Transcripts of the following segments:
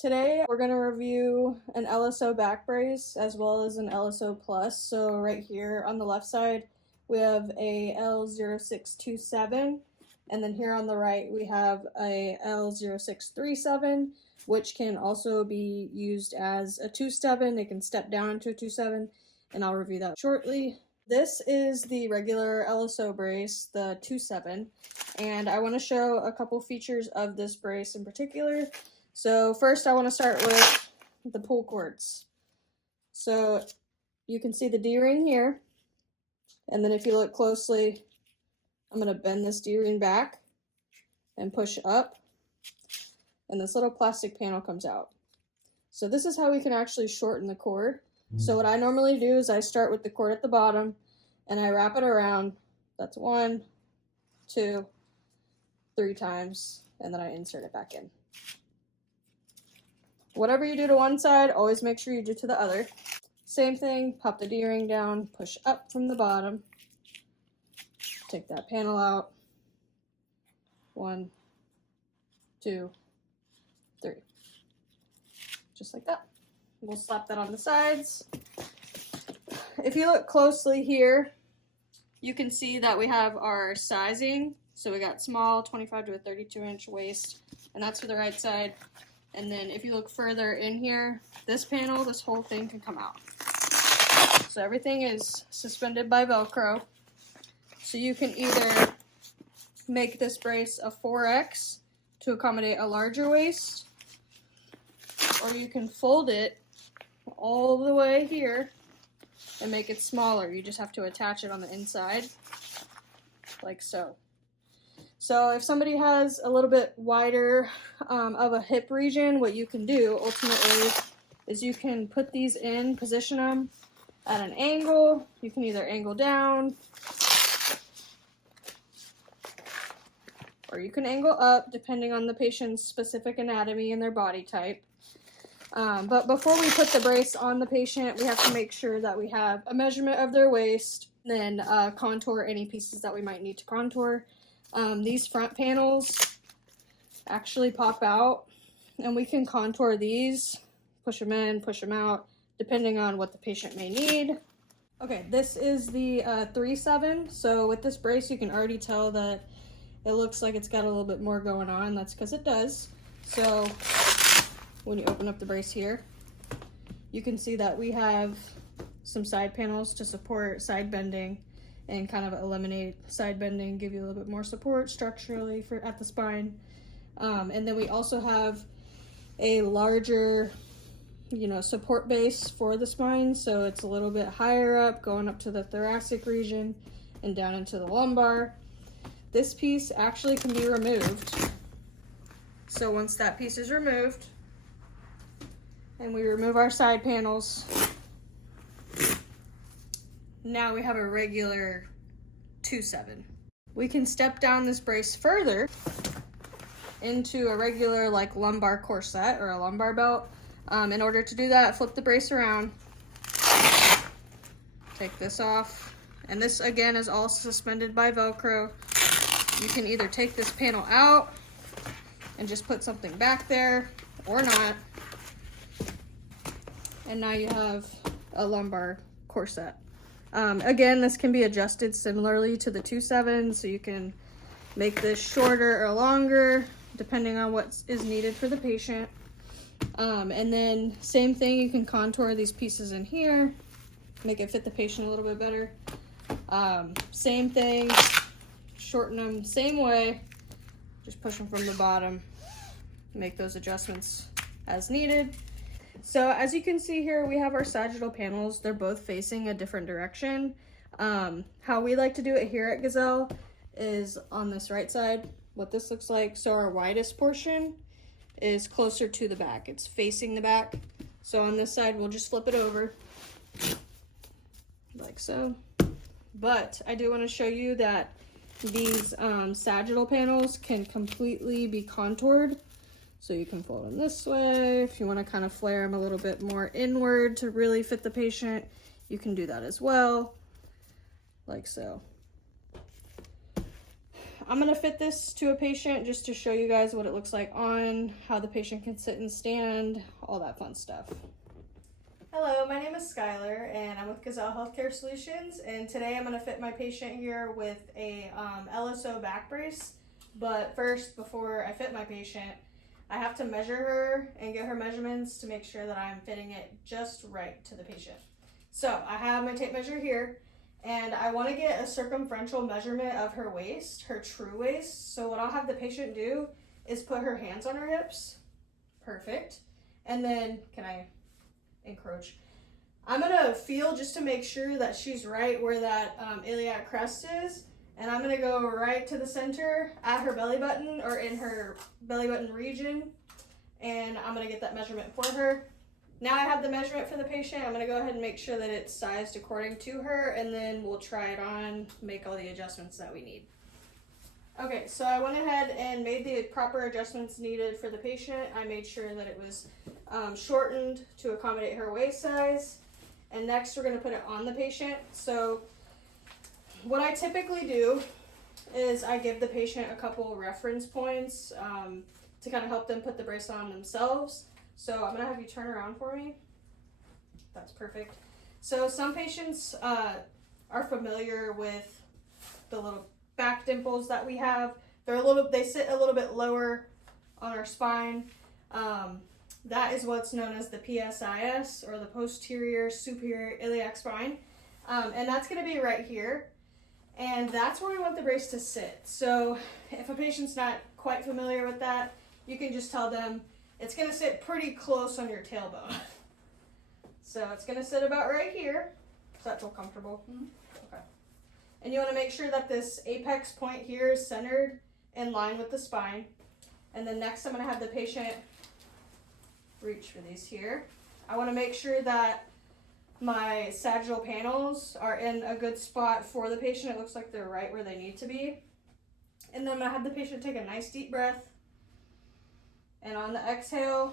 Today we're going to review an LSO back brace as well as an LSO plus. So right here on the left side we have a L0627, and then here on the right we have a L0637, which can also be used as a 2-7. It can step down into a 2-7, and I'll review that shortly. This is the regular LSO brace, the 2-7, and I want to show a couple features of this brace in particular. So first I want to start with the pull cords. So you can see the D-ring here, and then if you look closely, I'm going to bend this D-ring back and push up, and this little plastic panel comes out. So this is how we can actually shorten the cord. So what I normally do is I start with the cord at the bottom and I wrap it around. That's 1, 2, 3 times, and then I insert it back in. Whatever you do to one side, always make sure you do to the other. Same thing, pop the D-ring down, push up from the bottom, take that panel out. 1, 2, 3. Just like that. We'll slap that on the sides. If you look closely here, you can see that we have our sizing. So we got small, 25 to a 32-inch waist, and that's for the right side. And then if you look further in here, this panel, this whole thing can come out. So everything is suspended by Velcro. So you can either make this brace a 4X to accommodate a larger waist, or you can fold it all the way here and make it smaller. You just have to attach it on the inside, like so. So if somebody has a little bit wider of a hip region, what you can do ultimately is you can put these in, position them at an angle. You can either angle down or you can angle up, depending on the patient's specific anatomy and their body type. But before we put the brace on the patient, we have to make sure that we have a measurement of their waist, then contour any pieces that we might need to contour. These front panels actually pop out, and we can contour these, push them in, push them out, depending on what the patient may need. Okay, this is the 3-7. So with this brace, you can already tell that it looks like it's got a little bit more going on. That's because it does. So when you open up the brace here, you can see that we have some side panels to support side bending and kind of eliminate side bending, give you a little bit more support structurally at the spine. And then we also have a larger, support base for the spine, so it's a little bit higher up, going up to the thoracic region and down into the lumbar. This piece actually can be removed. So once that piece is removed, and we remove our side panels, now we have a regular 2-7. We can step down this brace further into a regular lumbar corset or a lumbar belt. In order to do that, flip the brace around, take this off, and this again is all suspended by Velcro. You can either take this panel out and just put something back there or not. And now you have a lumbar corset. Again, this can be adjusted similarly to the 2-7, so you can make this shorter or longer depending on what is needed for the patient. And then same thing, you can contour these pieces in here, make it fit the patient a little bit better. Same thing, shorten them same way, just push them from the bottom, make those adjustments as needed. So as you can see here, we have our sagittal panels. They're both facing a different direction. How we like to do it here at Gazelle is on this right side, what this looks like. So our widest portion is closer to the back. It's facing the back. So on this side, we'll just flip it over like so. But I do want to show you that these sagittal panels can completely be contoured. So you can fold them this way. If you want to kind of flare them a little bit more inward to really fit the patient, you can do that as well, like so. I'm gonna fit this to a patient just to show you guys what it looks like on, how the patient can sit and stand, all that fun stuff. Hello, my name is Skylar and I'm with Gazelle Healthcare Solutions, and today I'm gonna fit my patient here with a LSO back brace. But first, before I fit my patient, I have to measure her and get her measurements to make sure that I'm fitting it just right to the patient. So I have my tape measure here, and I want to get a circumferential measurement of her waist, her true waist. So what I'll have the patient do is put her hands on her hips. Perfect. And then, can I encroach? I'm gonna feel just to make sure that she's right where that iliac crest is. And I'm gonna go right to the center at her belly button, or in her belly button region. And I'm gonna get that measurement for her. Now I have the measurement for the patient. I'm gonna go ahead and make sure that it's sized according to her, and then we'll try it on, make all the adjustments that we need. Okay, so I went ahead and made the proper adjustments needed for the patient. I made sure that it was shortened to accommodate her waist size. And next we're gonna put it on the patient. So what I typically do is I give the patient a couple reference points to kind of help them put the brace on themselves. So I'm gonna have you turn around for me. That's perfect. So some patients are familiar with the little back dimples that we have. They sit a little bit lower on our spine. That is what's known as the PSIS, or the posterior superior iliac spine. And that's gonna be right here. And that's where we want the brace to sit. So if a patient's not quite familiar with that, you can just tell them it's gonna sit pretty close on your tailbone. So it's gonna sit about right here. Does that feel comfortable? Mm-hmm. Okay. And you wanna make sure that this apex point here is centered in line with the spine. And then next I'm gonna have the patient reach for these here. I wanna make sure that my sagittal panels are in a good spot for the patient. It looks like they're right where they need to be. And then I'm gonna have the patient take a nice deep breath. And on the exhale,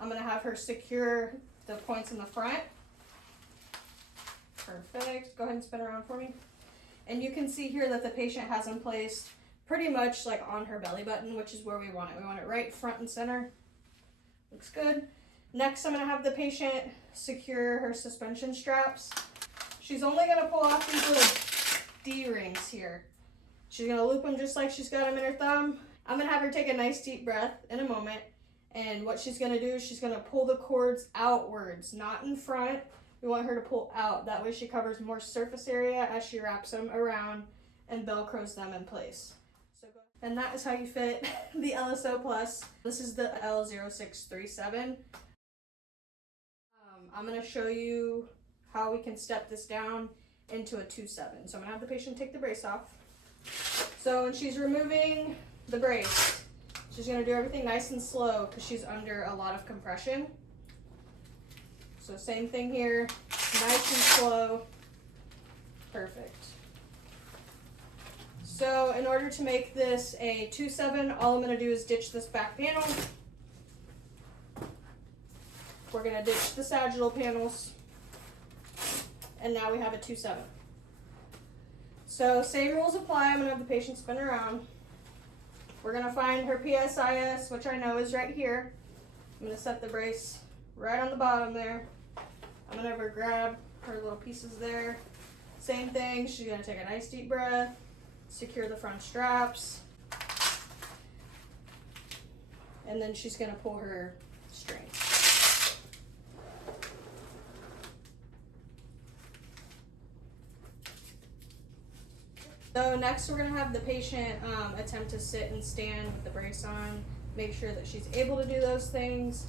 I'm gonna have her secure the points in the front. Perfect. Go ahead and spin around for me. And you can see here that the patient has them placed pretty much like on her belly button, which is where we want it. We want it right front and center. Looks good. Next, I'm gonna have the patient secure her suspension straps. She's only gonna pull off these little D-rings here. She's gonna loop them just like she's got them in her thumb. I'm gonna have her take a nice deep breath in a moment. And what she's gonna do is she's gonna pull the cords outwards, not in front. We want her to pull out. That way she covers more surface area as she wraps them around and Velcros them in place. And that is how you fit the LSO Plus. This is the L0637. I'm gonna show you how we can step this down into a 2-7. So I'm gonna have the patient take the brace off. So when she's removing the brace, she's gonna do everything nice and slow because she's under a lot of compression. So same thing here, nice and slow. Perfect. So in order to make this a 2-7, all I'm gonna do is ditch this back panel. We're gonna ditch the sagittal panels. And now we have a 2-7. So same rules apply. I'm gonna have the patient spin around. We're gonna find her PSIS, which I know is right here. I'm gonna set the brace right on the bottom there. I'm gonna have her grab her little pieces there. Same thing, she's gonna take a nice deep breath, secure the front straps, and then she's gonna pull her string. So next we're gonna have the patient attempt to sit and stand with the brace on, make sure that she's able to do those things.